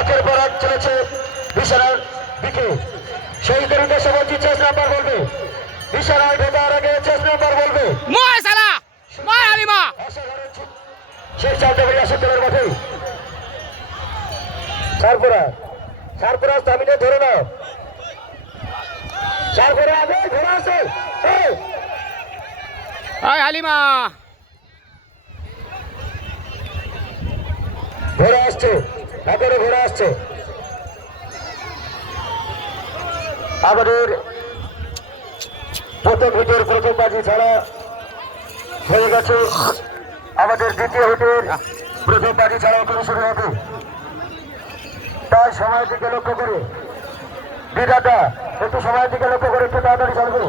একের পর এক চলেছে বিশালার দিকে। সেই গরুটা সবাই চেস নাম্বার বলবে। বিশালার ঢোকার আগে চেস নাম্বার বলবে। সেই চালটা বেরিয়ে আসে তোলার মাঠে। সারপুরা স্থামিনে ধরে নাও। সারপুরা আগে ঘোরা আছে। হালিমা ঘোরা আসছে, একেবারে ঘোরা আসছে। আমাদের প্রথম হিটের প্রথম বাজি ছাড়া হয়ে গেছে। আমাদের দ্বিতীয় হিটের প্রথম বাজি ছাড়া এখনো শুরু হবে। তাই সময়ের দিকে লক্ষ্য করে বিধাতা একটু সময়ের দিকে লক্ষ্য করে একটু তাড়াতাড়ি চলবে।